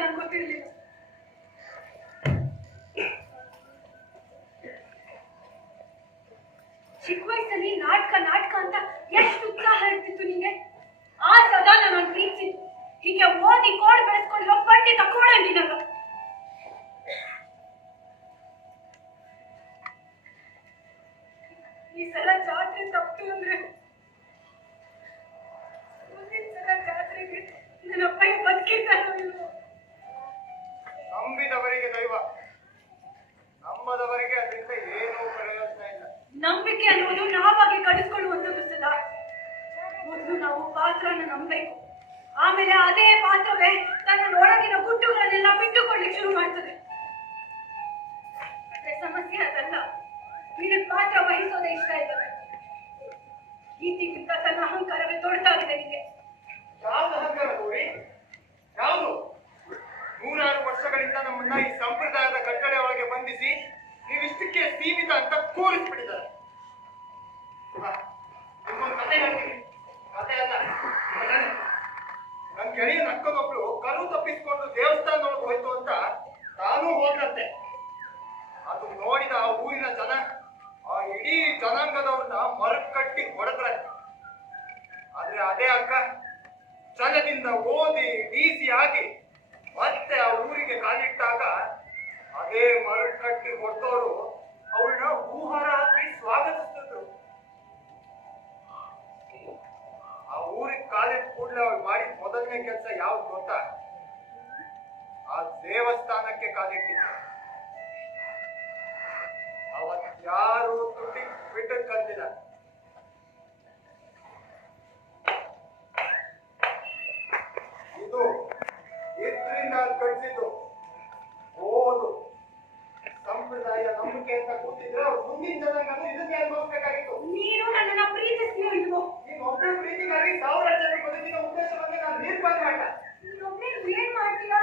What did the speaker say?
ನಂಗೆ ಗೊತ್ತಿರಲಿಲ್ಲ. ಚಿಕ್ಕ ವಯಸ್ಸಲ್ಲಿ ನಾಟಕ ನಾಟಕ ಅಂತ ಎಷ್ಟು ಉತ್ಸಾಹ ಇರ್ತಿತ್ತು ನಿಂಗೆ. ಆ ಸದಾ ನಾನು ಪ್ರೀತಿಸಿದ್ದು. ಹೀಗೆ ಓದಿ ಕೋಡ್ ಬೆಳೆಸ್ಕೊಂಡು ಬಟ್ಟೆ ತಕೊಳ್ಳಂಗಿನಲ್ಲ. ಈ ಸಲ ಜಾತ್ರೆ ತಪ್ಪು ಅಂದ್ರೆ ಮುಂದಿನ ಸಲ ಜಾತ್ರೆಗೆ ನನ್ನ ಅಪ್ಪಯ್ಯ ಬದುಕಿದ್ದಾನೋ ಇಲ್ವೋ. ನಂಬಿದವರಿಗೆ ದೈವ, ನಂಬದವರಿಗೆ ಅದರಿಂದ ಏನೂ ಪ್ರಯೋಜನ ಇಲ್ಲ. ನಂಬಿಕೆ ಅನ್ನೋದು ನಾವಾಗಿ ಕಡಿಸ್ಕೊಳ್ಳುವಂಥದ್ದು ಸದಾ. ಮೊದಲು ನಾವು ಪಾತ್ರನ ನಂಬಬೇಕು, ಆಮೇಲೆ ಅದೇ ಪಾತ್ರವೇ ತನ್ನ ಒಳಗಿನ ಗುಟ್ಟುಗಳನ್ನೆಲ್ಲ ಬಿಟ್ಟುಕೊಳ್ಳಿಕ್ಕೆ ಶುರು ಮಾಡ್ತದೆ. ಮತ್ತೆ ಸಮಸ್ಯೆ ಅದಲ್ಲ, ನಿನಗೆ ಪಾತ್ರ ವಹಿಸೋದೇ ಇಷ್ಟ ಇದ್ದಾವೆ. ಗೀತಿಗಿಂತ ತನ್ನ ಅಹಂಕಾರವೇ ದೊಡ್ಡದಾಗಿದೆ ನಿಮಗೆ. ಯಾವ್ದು ಅಹಂಕಾರ ಗೌರಿ? ಯಾವುದು? 100 ವರ್ಷಗಳಿಂದ ನಮ್ಮನ್ನ ಈ ಸಂಪ್ರದಾಯದ ಕಟ್ಟಳೆ ಒಳಗೆ ಬಂಧಿಸಿ ನೀವಿಷ್ಟಕ್ಕೆ ಸೀಮಿತ ಅಂತ ಕೂರಿಸ್ಬಿಟ್ಟಿದ್ದಾರೆ. ನಿಮ್ಗೊಂದು ಕತೆ ಹೇಳ್ತೀನಿ. ಕತೆ ಅಲ್ಲ, ನನ್ನ ಗೆಳೆಯ ನಕ್ಕನೊಬ್ಳು ಕರು ತಪ್ಪಿಸ್ಕೊಂಡು ದೇವಸ್ಥಾನದೊಳಗೆ ಹೋಯ್ತು ಅಂತ ತಾನೂ ಹೋದ್ರಂತೆ. ಅದು ನೋಡಿದ ಆ ಊರಿನ ಜನ ಆ ಇಡೀ ಜನಾಂಗದವ್ರನ್ನ ಮರಕಟ್ಟಿ ಹೊಡೆದ್ರೆ. ಆದ್ರೆ ಅದೇ ಅಕ್ಕ ಜನದಿಂದ ಓದಿ ಡಿಸಿ ಆಗಿ ಮತ್ತೆ ಆ ಊರಿಗೆ ಕಾಲಿಟ್ಟಾಗ ಅದೇ ಮರಕಟ್ಟಿ ಹೊಡೆದವರು ಅವಳನ್ನ ಹೂಹಾರ ಹಾಕಿ ಸ್ವಾಗತಿಸ್ತಿದ್ರು. ಆ ಊರಿಗೆ ಕಾಲಿಟ್ಟ ಕೂಡಲೇ ಅವಳು ಮಾಡಿದ ಮೊದಲನೇ ಕೆಲಸ ಯಾವ್ದು ಗೊತ್ತಾ? ಆ ದೇವಸ್ಥಾನಕ್ಕೆ ಕಾಲಿಟ್ಟಿದ್ರು. ಅವತ್ ಯಾರು ತುಟಿ ಬಿಟ್ಟಕ್ಕೆ ಕಲ್ತಿಲ್ಲ. ಇದು ಇದರಿಂದ ಕಳಿಸಿದ್ದು ಓದು ಸಂಪ್ರದಾಯ ನಂಬಿಕೆ ಅಂತ ಕೂತಿದ್ರೆ ಅವ್ರು ಮುಂದಿನ ಜನಾಂಗನು ಇದನ್ನೇ ಅನುಭವಿಸ್ಬೇಕಾಗಿತ್ತು. ನೀನು ನನ್ನನ್ನ ಪ್ರೀತಿಸ್ತೀಯೋ ಇಲ್ವೋ? ನೀನು ಒಬ್ಬರ ಪ್ರೀತಿಗಾಗಿ 1000 ಜನ ಬದುಕಿನ ಉದ್ದೇಶವನ್ನೇ ನಾನು ನಿರ್ಬಂಧ ಮಾಡ. ನೀನೊಬ್ಬನೇ ಏನ್ ಮಾಡ್ತೀಯಾ?